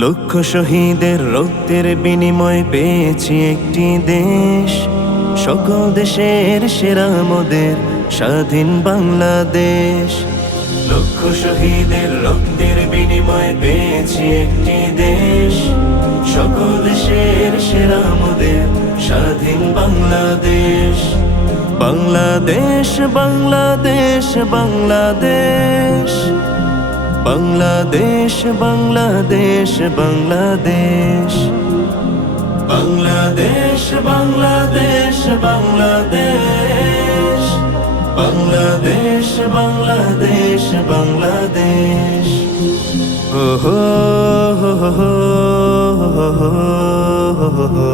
লক্ষ শহীদের রক্তের বিনিময় পেয়েছি একটি দেশ, সকল দেশের সেরা মোদের স্বাধীন বাংলাদেশ। লক্ষ শহীদের রক্তের বিনিময় পেয়েছি একটি দেশ, সকল দেশের সেরা মোদের স্বাধীন বাংলাদেশ। বাংলাদেশ বাংলাদেশ বাংলাদেশ বাংলাদেশ বাংলাদেশ বাংলাদেশ বাংলাদেশ বাংলাদেশ বাংলাদেশ বাংলাদেশ বাংলাদেশ বাংলাদেশ। ও হো হো হো হো হো হো হো।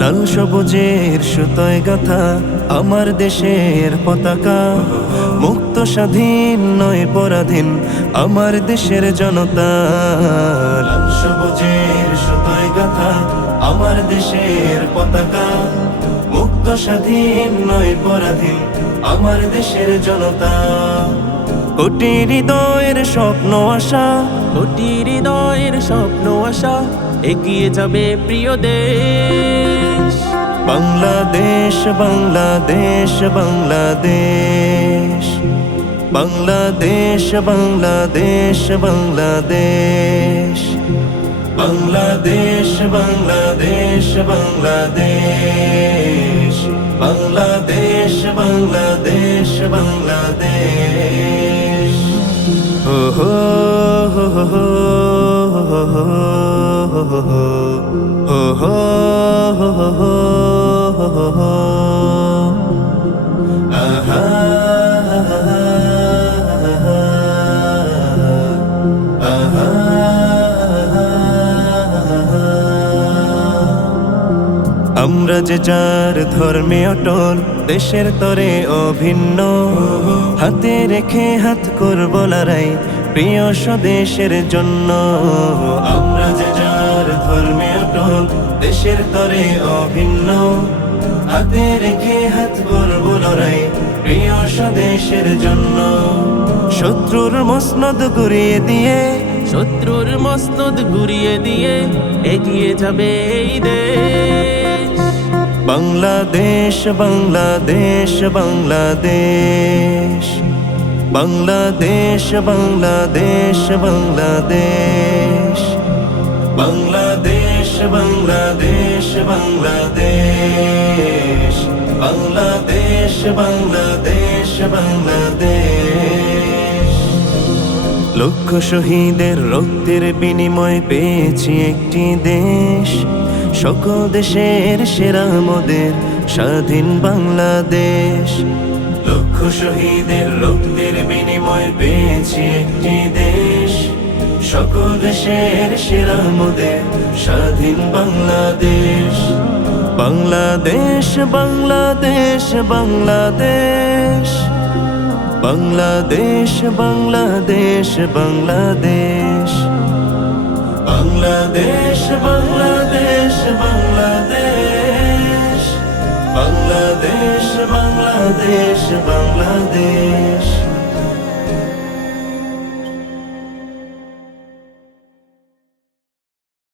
লাল সবুজের সুতোয় গাথা আমার দেশের পতাকা, মুক্ত স্বাধীন নয় পরাধীন আমার দেশের জনতা। লাল সবুজের সুতোয় গাথা আমার দেশের পতাকা, মুক্ত স্বাধীন নয় পরাধীন আমার দেশের জনতা। কোটি হৃদয়ের স্বপ্ন আশা, কোটি হৃদয়ের স্বপ্ন আশা, এগিয়ে যাবে প্রিয় দেশ। বাংলাদেশ বাংলাদেশ বাংলাদেশ বাংলাদেশ বাংলাদেশ বাংলাদেশ বাংলাদেশ বাংলাদেশ বাংলাদেশ বাংলাদেশ বাংলাদেশ বাংলাদেশ। হো হো হো হো হো হো হো। আমরা যে যার ধর্মে অটল, দেশের তরে অভিন্ন, হাতে রেখে হাত করব লড়াই প্রিয় স্বদেশের জন্য। আমরা যে যার ধর্মে অটল, দেশের তরে অভিন্ন, হাতে রেখে হাত করব লড়াই প্রিয় স্বদেশের জন্য। শত্রুর মসনদ ঘুরিয়ে দিয়ে, শত্রুর মসনদ ঘুরিয়ে দিয়ে এগিয়ে যাবে এই দেশ। বাংলাদেশ বাংলাদেশ বাংলাদেশ বাংলাদেশ বাংলাদেশ বাংলাদেশ বাংলাদেশ বাংলাদেশ বাংলাদেশ বাংলাদেশ বাংলাদেশ বাংলাদেশ। লক্ষ শহীদের রক্তের বিনিময় পেয়েছি একটি দেশ, সকল দেশের সেরা মোদের স্বাধীন বাংলাদেশ। লক্ষ শহীদের রক্তের বিনিময় পেয়েছি একটি দেশ, সকল দেশের সেরা মোদের স্বাধীন বাংলাদেশ। বাংলাদেশ বাংলাদেশ বাংলাদেশ বাংলাদেশ বাংলাদেশ বাংলাদেশ বাংলাদেশ বাংলাদেশ বাংলাদেশ বাংলাদেশ বাংলাদেশ বাংলাদেশ।